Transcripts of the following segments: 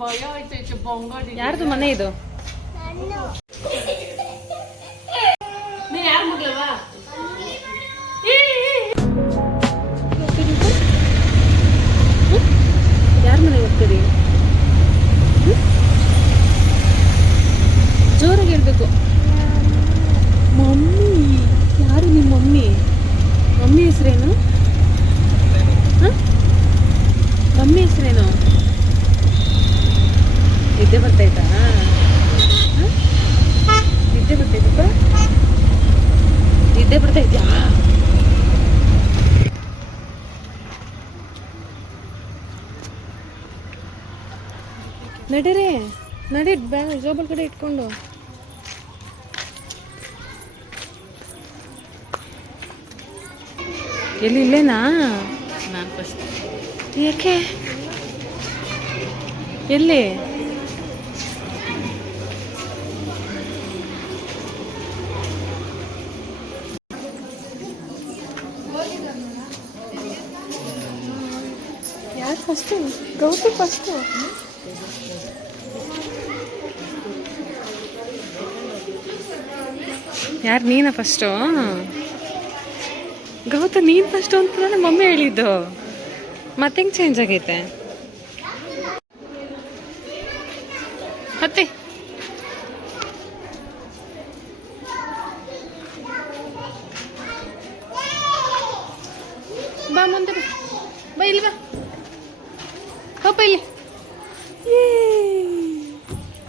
ಭಯ ಆಯ್ತೈತೆ ಬಂಗಾಡಿ. ಯಾರ್ದು ಮನೆ ಇದು? ನೀನ್ ಯಾರ ಮಗಳವಾ? ಯಾರ ಮನೆಗೆ ಹೋಗ್ತೀರಿ? ಜೋರಾಗಿ ಹೇಳ್ಬೇಕು. ಮಮ್ಮಿ. ಯಾರು ನಿಮ್ಮ ಮಮ್ಮಿ? ಮಮ್ಮಿ ಹೆಸರೇನು? ಮಮ್ಮಿ ಹೆಸರೇನು? ನಿದ್ದೆ ಬರ್ತೈತಾ? ನಿದ್ದೆ ಬರ್ತೈತಪ್ಪ? ನಿದ್ದೆ ಬರ್ತೈತ್ಯಾ? ನಡೀರಿ ನಡಿ, ಬ್ಯಾಗ್ ಜೋಬಲ್ ಕಡೆ ಇಟ್ಕೊಂಡು. ಎಲ್ಲಿ ಇಲ್ಲೇನಾ? ನಾನು ಫಸ್ಟ್. ಯಾಕೆ? ಎಲ್ಲಿ? ಯಾರು ಫಸ್ಟು? ಗೌತಿ ಫಸ್ಟು. ಯಾರು ನೀನ ಫಸ್ಟು? ಗೌತ ನೀನು ಫಸ್ಟು ಅಂತ ನನ್ನ ಮಮ್ಮಿ ಹೇಳಿದ್ದು. ಮತ್ತೆ ಹೆಂಗೆ ಚೇಂಜ್ ಆಗೈತೆ? ಹತ್ತಿ. ಬಾ ಮುಂದೆ ಬಾ. ಬಾ ಇಲ್ಲಿ ಬಾ. ಹೋಪ ಇಲ್ಲಿ.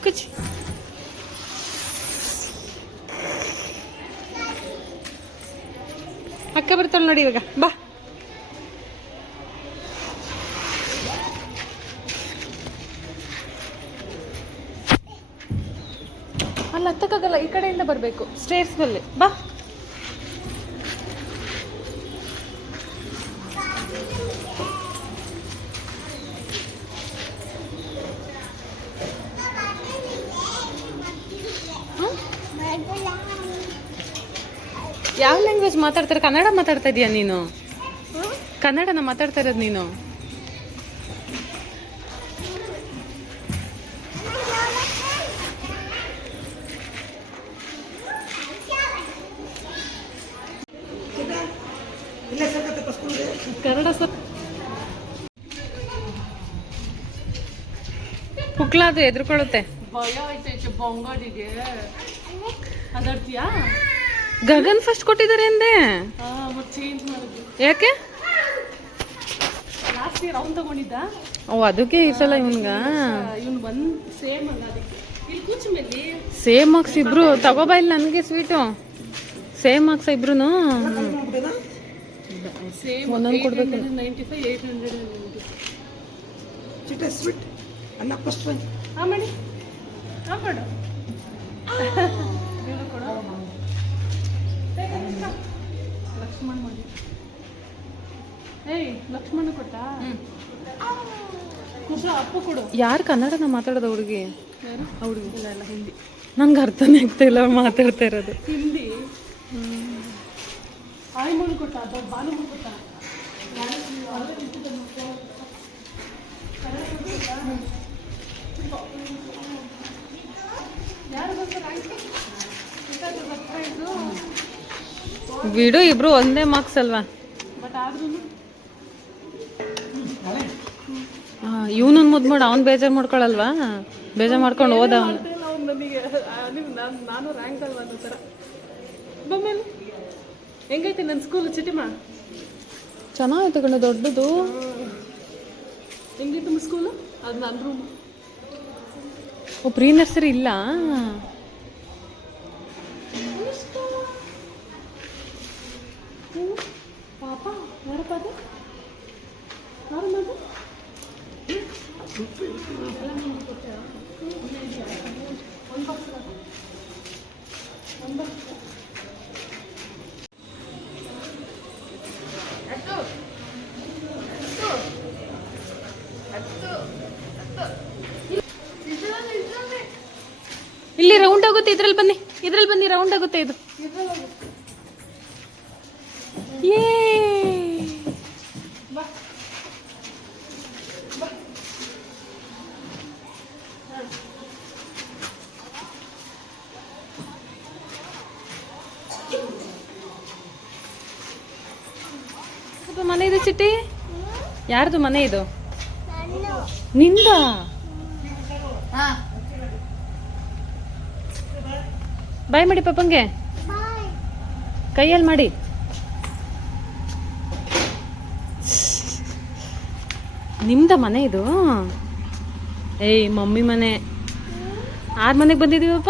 ಕುಚ್. ಅಕ್ಕ ಬರ್ತಾಳೆ ನೋಡಿ ಇವಾಗ. ಬಾ. ಅಲ್ಲ ಹತ್ತಕ್ಕಾಗಲ್ಲ, ಈ ಕಡೆಯಿಂದ ಬರಬೇಕು ಸ್ಟೇರ್ಸ್ ಮೇಲೆ. ಬಾ. ಯಾವ ಲ್ಯಾಂಗ್ವೇಜ್ ಮಾತಾಡ್ತಾರೆ? ಕನ್ನಡ ಮಾತಾಡ್ತಾ ಇದೀಯ ನೀನು? ಕನ್ನಡನ ಮಾತಾಡ್ತಾ ಇರೋದು ನೀನು? ಕನ್ನಡ ಪುಕ್ಲ ಅದು ಎದ್ರುಕೊಳ್ಳುತ್ತೆ. ಭಯ ಆಯ್ತೈತೆ ಬಂಗಾಡಿಗೆ. ಅದಾಡ್ತೀಯಾ? ಗಗನ್ ಫಸ್ಟ್ ಕೊಟ್ಟಿದ್ದಾರೆ ಅಂದೆ. ಮತ್ತೆ ಚೇಂಜ್ ಮಾಡಿದ್ವಿ. ಯಾಕೆ? ಲಾಸ್ಟ್ ಇಯರ್ ಅವ್ನು ತಗೊಂಡಿದ್ದ. ಓ, ಅದಕ್ಕೆ ಈ ಸಲ ಇವನ್ಗ ಇವನು ಬಂದು ಸೇಮ್ ಅಲ್ಲ, ಅದಕ್ಕೆ ಇಲ್ಲಿ ಕೂಚ ಮೇಲೆ ಸೇಮ್ ಮಾರ್ಕ್ಸ್ ಇಬ್ರು. ತಗೋಬಾ ಇಲ್ಲಿ ನನಗೆ ಸ್ವೀಟು. ಸೇಮ್ ಮಾರ್ಕ್ಸ್ ಇಬ್ರು. ಸೇಮ್ ಒಂದೊಂದು ಕೊಡ್ಬೇಕು. 95 890 ಚಿಟ್ಟೆ ಸ್ವೀಟ್ ಅನ್ನ ಫಸ್ಟ್ ಬಂದು ಮಾಡಿ ಕೊಡು. ಲಕ್ಷ್ಮಣ ಮಾಡಿ. ಏಯ್ ಲಕ್ಷ್ಮಣ ಕೊಟ್ಟ. ಕುಶ ಅಪ್ಪು ಕೊಡು. ಯಾರು ಕನ್ನಡನ ಮಾತಾಡೋದು ಹುಡುಗಿ? ಯಾರು? ಹುಡುಗಿ ಇಲ್ಲ ಇಲ್ಲ, ಹಿಂದಿ. ನಂಗೆ ಅರ್ಥನೇ ಆಗ್ತಾ ಇಲ್ಲ ಮಾತಾಡ್ತಾ ಇರೋದು. ಹಿಂದಿ. ಆಯ್ಮನ್ ಕೊಟ್ಟ, ದೊಡ್ಡ ಬಾಲು ಕೊಟ್ಟ. ಬಿಡು, ಇಬ್ರು ಒಂದೇ ಮಾರ್ಕ್ಸ್ ಅಲ್ವಾ? ಬಟ್ ಆದ್ರೂ ಇವನೊಂದು ಮುದ್ದು ಮಾಡಿ ಅವ್ನು ಬೇಜಾರು ಮಾಡ್ಕೊಳಲ್ವಾ? ಬೇಜಾರು ಮಾಡ್ಕೊಂಡು ಹೋದ ಅವನು. ನನಗೆ ನಾನು ರ್ಯಾಂಕ್ ಅಲ್ವಾ ಅನ್ನೋ ಥರ. ಬಮ್ಮೇಲೆ ಹೆಂಗೈತೆ ನನ್ನ ಸ್ಕೂಲ್ ಚಿಟಿಮಾ? ಚೆನ್ನಾಗಿತ್ತು ಕಣ, ದೊಡ್ಡದು. ಹೆಂಗಿತ್ತು ನಿಮ್ಮ ಸ್ಕೂಲು? ಅದು ನನ್ನ ರೂಮ್. ಓ, ಪ್ರೀ ನರ್ಸರಿ ಇಲ್ಲ? ಪಾಪ ಯಾರಪ್ಪ ಅದು? ಯಾರು? ಇಲ್ಲಿ ರೌಂಡ್ ಆಗುತ್ತೆ. ಇದ್ರಲ್ಲಿ ಬನ್ನಿ ರೌಂಡ್ ಆಗುತ್ತೆ ಇದು. ಏ ಮನೆ ಇದು ಚಿಟ್ಟಿ? ಯಾರ್ದು ಮನೆ ಇದು? ನಿಂದ? ಬಾಯ್ ಮಾಡಿ ಪಪ್ಪಂಗೆ, ಕೈಯಲ್ಲಿ ಮಾಡಿ. ನಿಮ್ದ ಮನೆ ಇದು? ಏಯ್ ಮಮ್ಮಿ ಮನೆ. ಯಾರ ಮನೆಗೆ ಬಂದಿದ್ದೀವಪ್ಪ?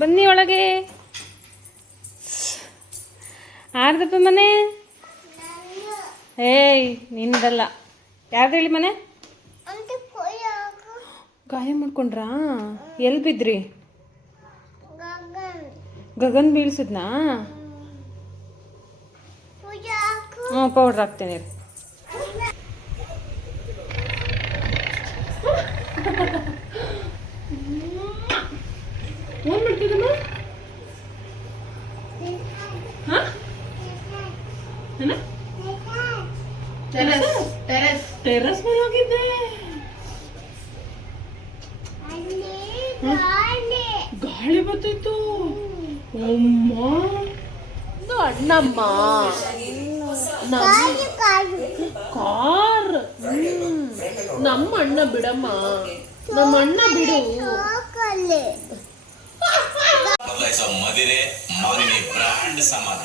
ಬನ್ನಿ ಒಳಗೆ. ಯಾರ್ದಪ್ಪ ಮನೆ? ಏಯ್ ನಿಂದಲ್ಲ. ಯಾರ್ದು ಹೇಳಿ ಮನೆ? ಗಾಯ ಮಾಡ್ಕೊಂಡ್ರಾ? ಎಲ್ಲಿ ಬಿದ್ರಿ? ಗಗನ್ ಬೀಳ್ಸಿದ್ನಾ? ಹ್ಞೂ ಪೌಡ್ರ್ ಹಾಕ್ತೇನೆ. ಏನ್ ಮಾಡ್ತಿದ್ದಮ್ಮ? ಟೆರಸ್ ಮೇಲೆ ಹೋಗಿದ್ದೆ. ಗಾಳಿ ಬರ್ತಿತ್ತು. ಅಮ್ಮ ಅಣ್ಣಮ್ಮ ಕಾರ್. ನಮ್ಮ ಅಣ್ಣ ಬಿಡಮ್ಮ, ನಮ್ಮ ಅಣ್ಣ ಬಿಡು. ಮದಿರೆ ಮಾವಿನ ಬ್ರಾಂಡ್ ಸಮಾನ.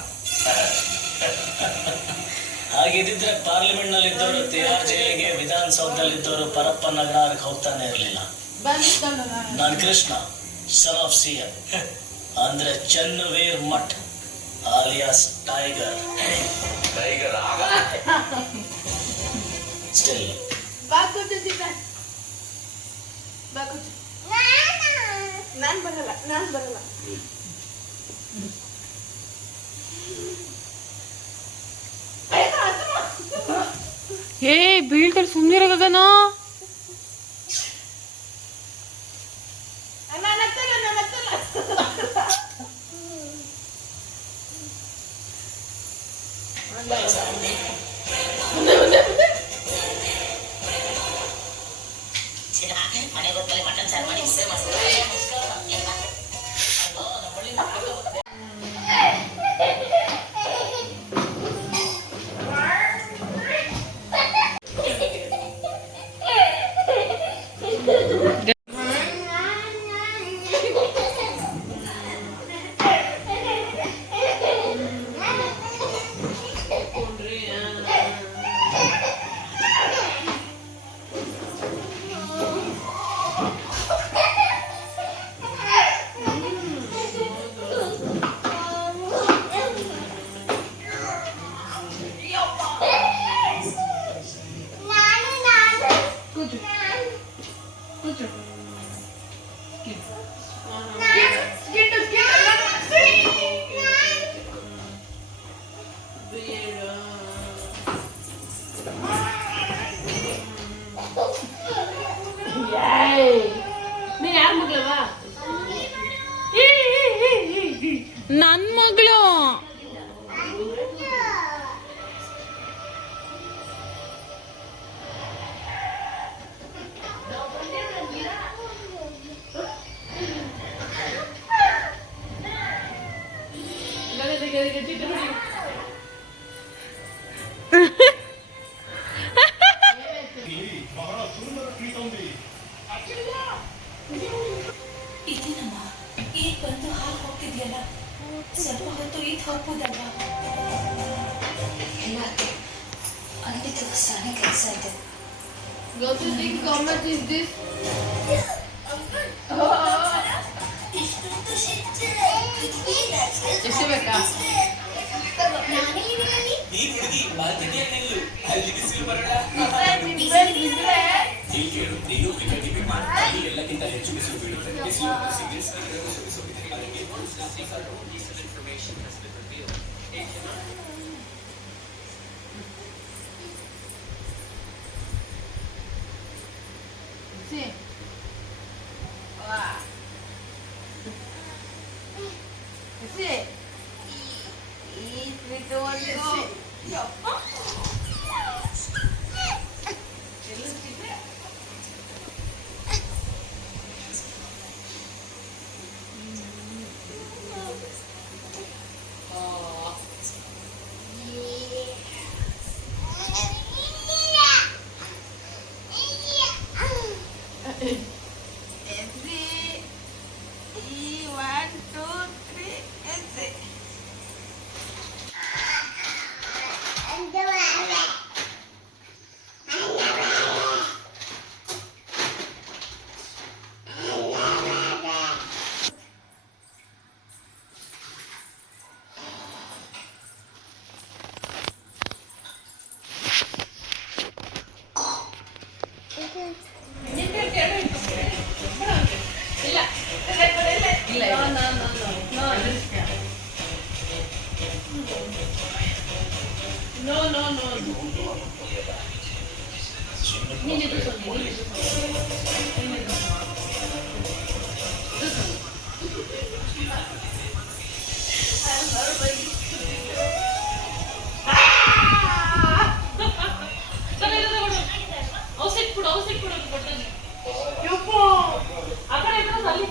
ಹಾಗಿದ್ರೆ ಪಾರ್ಲಿಮೆಂಟ್ ನಲ್ಲಿ ಇದ್ದವರು ತಿಹಾರ್ ಜೈಲಿಗೆ, ವಿಧಾನಸೌಧದಲ್ಲಿದ್ದವರು ಪರಪ್ಪ ನಗರಕ್ಕೆ ಹೋಗ್ತಾನೆ ಇರಲಿಲ್ಲ. ನಾನು ಕೃಷ್ಣ, ಸನ್ ಆಫ್ ಸಿಎಂ, ಅಂದ್ರೆ Channaveer Math alias tiger. Tiger ಆಗ ಸ್ಟಿಲ್ ನಾನು ಬರಲ್ಲ. ಹೇ ಬೀಳ್ತಾರೆ, ಸುಮ್ಮನಿರೋ ಗಗನ. ನನ್ನ ಮಗಳು. ಇದೇನಮ್ಮ, ಈಗ ಬಂದು ಹಾಲು ಹೋಗ್ತಿದ್ಯಲ್ಲ, ಸ್ವಲ್ಪ ಹೊತ್ತು ಈಗ ಹೋಗ್ಬೋದಲ್ಲ? ಇಲ್ಲ, ಅಲ್ಲಿ ದೇವಸ್ಥಾನ ಕೆಲಸ ಇದೆ. ಎಷ್ಟು ಬೇಕಾ? ಈ ಹುಡುಗಿ ಮಾತಿಗೆ ನಿಲ್ಲು, ಅಲ್ಲಿಗೆ ಸಿಲ್ಬರೋಣ. ನೀನು ಕ್ರಿಕೆಟ್ ಮಾಡಿ ಎಲ್ಲಕ್ಕಿಂತ ಹೆಚ್ಚು ಬಿಸಿಲು ಬೀಳುತ್ತೆ. ಬಿಸಿಲು ನೋ ನೋ ನೋ ನೀನಿದು ಸೊನ್ನೆ ಔಷಧಿ ಕೊಡು ಕೊಡ್ತಾನೆ ಆ ಕಡೆ ಇದ್ರೆ ಅಲ್ಲಿ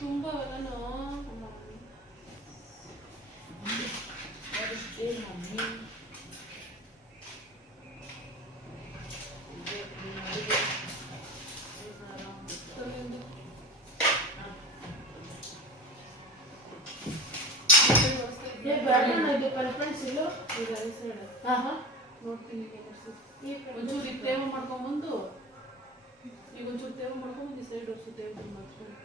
ತುಂಬಾ ನೋಡ್ತೀನಿ ಒಂಚೂರು ಈಗ ತೇವ ಮಾಡ್ಕೊಂಬಂದು ಈ ಸೈಡ್ ವರ್ಷ ತೇವ ಮಾಡ್ಕೊಂಡು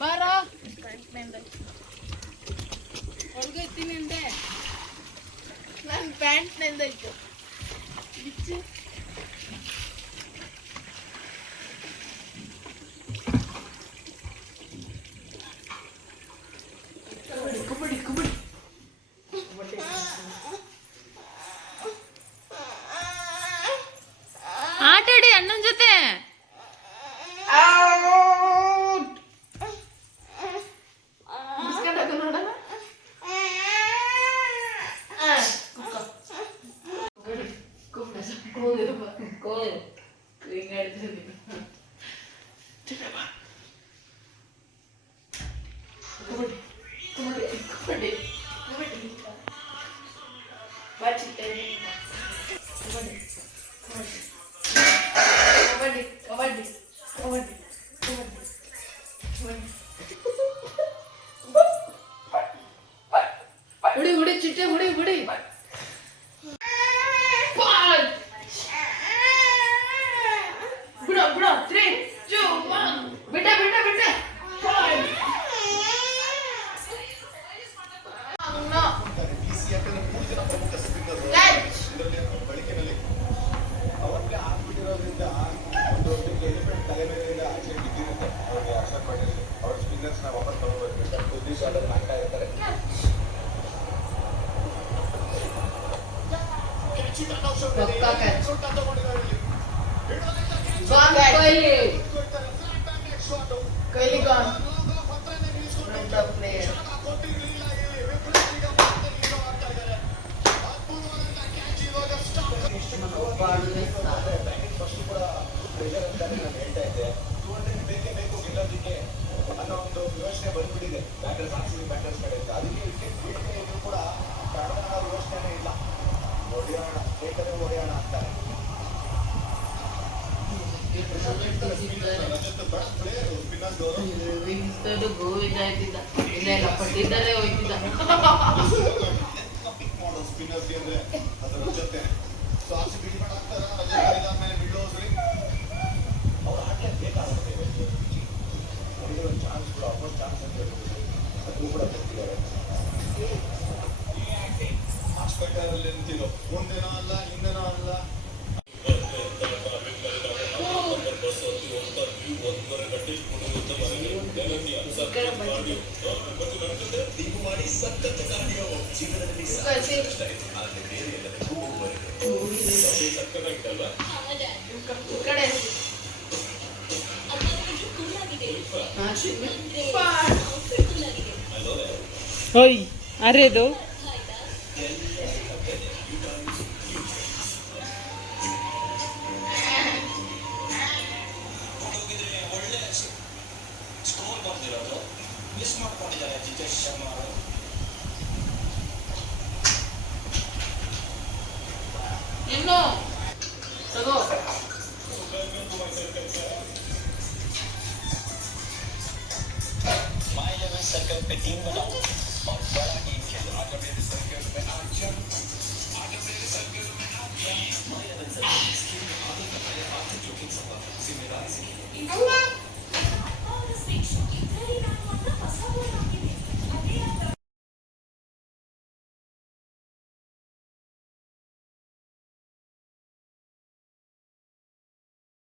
ಬಾರ ಒಳಗೆ ಇರ್ತೀನಿ ಅಂದೆ ನನ್ನ ಪ್ಯಾಂಟ್ ನೆಂದಾಯ್ತು ಬಿಚ್ಚು ಆಟಾಡಿ ಅಣ್ಣನ ಜೊತೆ ಹುಡಿ ಚಿಟ್ಟೆ ಹುಡಿ ಬಿಡ 3 2 1 ಬಿಟ್ಟ Kylie gone. The player. ಅನ್ನೋ ಒಂದು ಯೋಚನೆ ಬಂದ್ಬಿಟ್ಟಿದೆ ಬ್ಯಾಟರ್ಸ್ ಆರ್ಸಿಬಿ ಬ್ಯಾಟರ್ಸ್ ಕಡೆಯಿಂದ ಅದಕ್ಕೆ ವಿಕೆಟ್ ಬೀಳಿಕೆಯಲ್ಲೂ ಕೂಡ ಕಳೆದ ಯೋಚನೆ ಇಲ್ಲ ಹೊಡೆಯೋಣ ಬೇಕಂದ್ರೆ ಹೊಡೆಯೋಣ ಅಂತಾರೆ ಪಟ್ಟಿದ್ದಾರೆ ಹೋಯ್ತಿದ್ದ ಸ್ಪಿನ್ನರ್ಸ್ ಅಂದ್ರೆ ಅದರ ಜೊತೆ ಸೊ ಆರ್ಸಿಬಿ ಡಿಪೆಂಡ್ ಆಗ್ತಾರೆ ರಜತ್ ಇದಾದ್ಮೇಲೆ ಬಿಡೋಸ್ರಿ ಅವ್ರು ಆಟಲೇ ಬೇಕಾಗುತ್ತೆ ಚಾನ್ಸ್ ಕೂಡ ಅಪೋಸ್ ಚಾನ್ಸ್ ಅಂತ ಹೇಳ್ಬೋದು ಅದು ಕೂಡ ಕೊಡ್ತಿದ್ದಾರೆ ಹಾಸ್ಪಿಟಲ್ ನಿಂತಿರೋ ಒಂದೇನೋ ಅಲ್ಲ ಹಿಂದೇನೋ ಅಲ್ಲ ಮಾಡಿ ಮಾಡಿ ಸಖತ್ ಕಾರ್ಡಿಯೋ ಜೀವನದಲ್ಲಿ ಸಾಕಷ್ಟು ಕಷ್ಟ ಇದೆ ಆದರೆ ಬೇರೆ ಎಲ್ಲದಕ್ಕೂ ಹೋಗುವವರೆಗೆ ಸಖತ್ತಾಗಿತ್ತಲ್ವಾ ಓಯ್ ಅರೇದು ಒಳ್ಳೆ ಸ್ಕೋರ್ ಬಂದಿರೋದು ಮಿಸ್ ಮಾಡ್ಕೊಂಡಿದ್ದಾರೆ ಜಿತೇಶ್ ಶರ್ಮಾ ಅವರು. ಇನ್ನು ತಗೋ माय 11 सर्कल पे टीम बनाओ और बड़ा टीम खेलो. आगे मेरे सर्कल में आ जाओ. आगे मेरे सर्कल में आ जाओ. माय 11 सर्कल स्किल में आगे बढ़ाए आपके जोखिम संभाल जिम्मेदारी से खेलो. All the station,